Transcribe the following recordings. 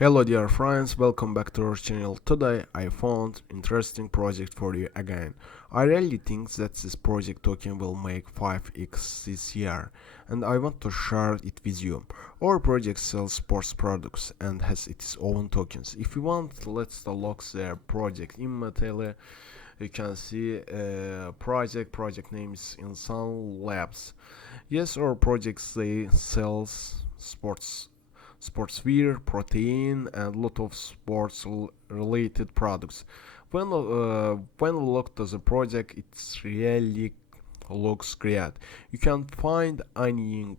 Hello dear friends, welcome back to our channel. Today I found interesting project for you again. I really think that this project token will make 5x this year and I want to share it with you. Our project sells sports products and has its own tokens. If you want, let's look the project in detail. You can see project name is Insan Labs. Yes, our project sells sportswear, protein, and lot of sports related products. When we look to the project, it really looks great. You can find anything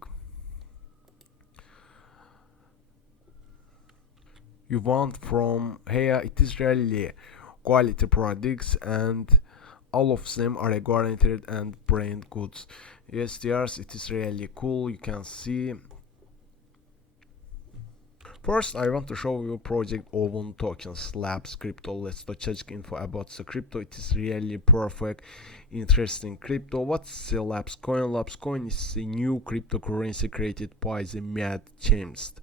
you want from here. It is really quality products and all of them are guaranteed and brand goods. Yes, it is really cool. You can see. First, I want to show you project own tokens, Labz crypto. Let's check info about the crypto. It is really perfect, interesting crypto. What's the ALTCOIN? ALTCOIN is a new cryptocurrency created by the Mad Chemist.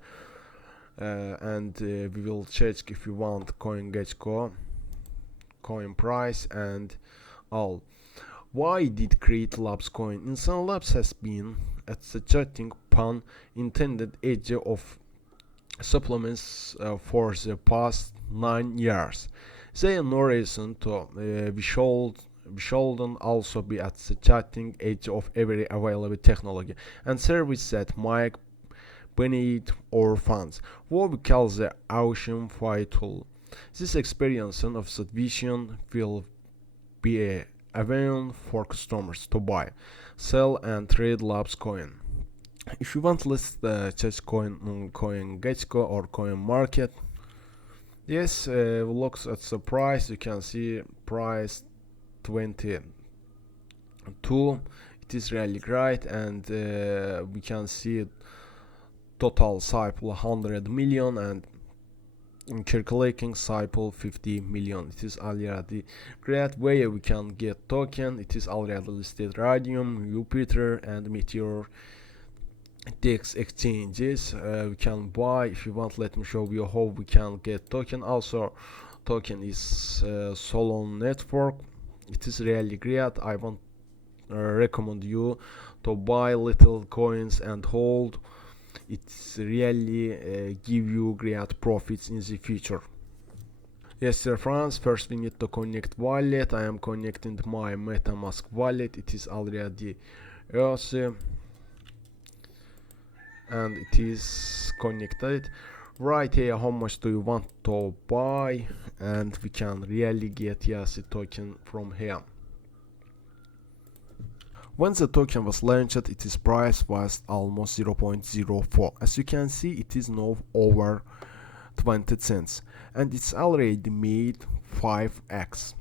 And we will check if you want CoinGecko, coin price and all. Why did create ALTCOIN? Insan Labs has been at the chatting pun intended edge of supplements for the past 9 years. They are no reason to we shouldn't also be at the cutting edge of every available technology and service that might benefit our fans. What we call the ocean vital. This experience of the vision will be a avenue for customers to buy, sell and trade ALTCOIN. If you want, let's check CoinGecko or Coin Market. Yes, looks at the price. You can see price 22. It is really great, and we can see total cycle 100 million and in calculating cycle 50 million. It is already great way we can get token. It is already listed Radium, Jupiter, and Meteor DEX exchanges. We can buy. If you want, let me show you how we can get token. Also, token is Solon network. It is really great. I want recommend you to buy little coins and hold. It's really give you great profits in the future. Yes, dear friends, first we need to connect wallet. I am connecting my MetaMask wallet. It is already easy and it is connected. Right here, how much do you want to buy, and we can really get yes token from here. When the token was launched, its price was almost 0.04. As you can see, it is now over 20 cents and it's already made 5x.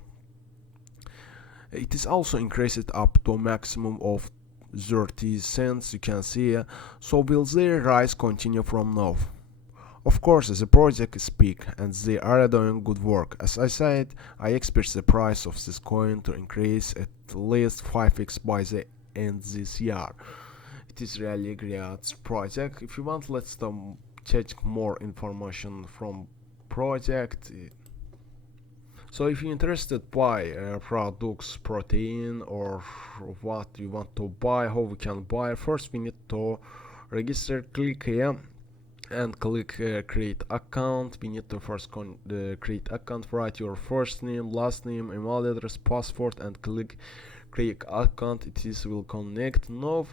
It is also increased up to a maximum of 30 cents, you can see. So will their rise continue from now? Of course, the project is big and they are doing good work. As I said, I expect the price of this coin to increase at least 5x by the end this year. It is really a great project. If you want, let's check more information from project. So if you're interested by products, protein, or what you want to buy, how we can buy, first we need to register. Click here and click create account. We need to first create account. Write your first name, last name, email address, password, and click create account. It is will connect now.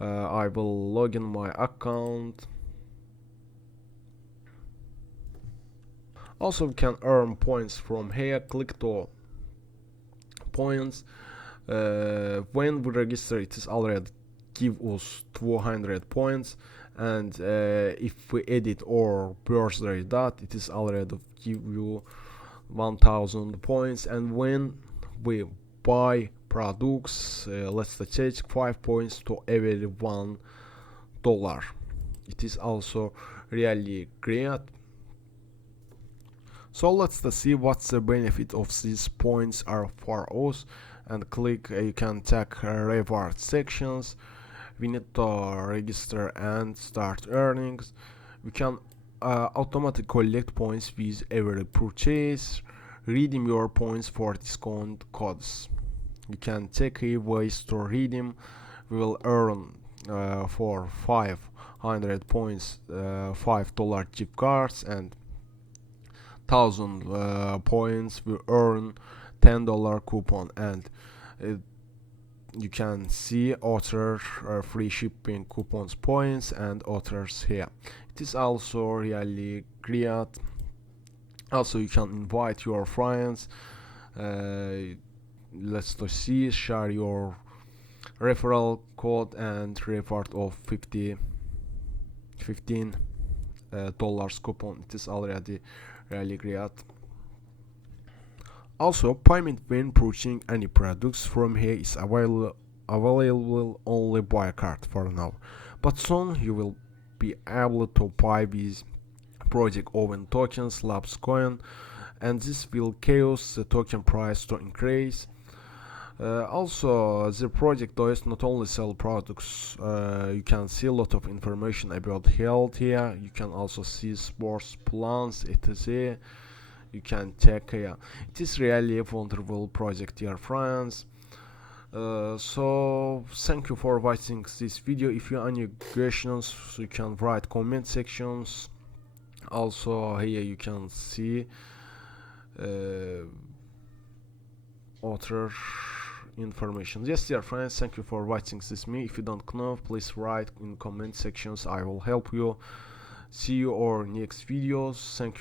I will log in my account. Also, we can earn points from here. Click to points. When we register, it is already give us 200 points, and if we edit or birthday date, it is already give you 1000 points. And when we buy products, let's check 5 points to every $1. It is also really great. So let's see what's the benefit of these points are for us, and click you can check reward sections. We need to register and start earnings. We can automatically collect points with every purchase. Redeem your points for discount codes. You can take a ways to redeem. We will earn for 500 points $5 gift cards, and 1000 points we earn $10 coupon. And you can see other free shipping coupons points and others here. It is also really great. Also, you can invite your friends. Let's see, share your referral code and reward of $15 coupon. It is already really great. Also, payment when purchasing any products from here is available only by card for now, but soon you will be able to buy with project own tokens ALTCOIN, and this will cause the token price to increase. Also, the project does not only sell products. You can see a lot of information about health here. You can also see sports plans, etc. You can check here. It is really a wonderful project, dear friends. So thank you for watching this video. If you have any questions, you can write comment sections. Also here you can see other information. Yes, dear friends, thank you for watching this me. If you don't know, please write in comment sections. I will help you. See you on next videos. Thank you.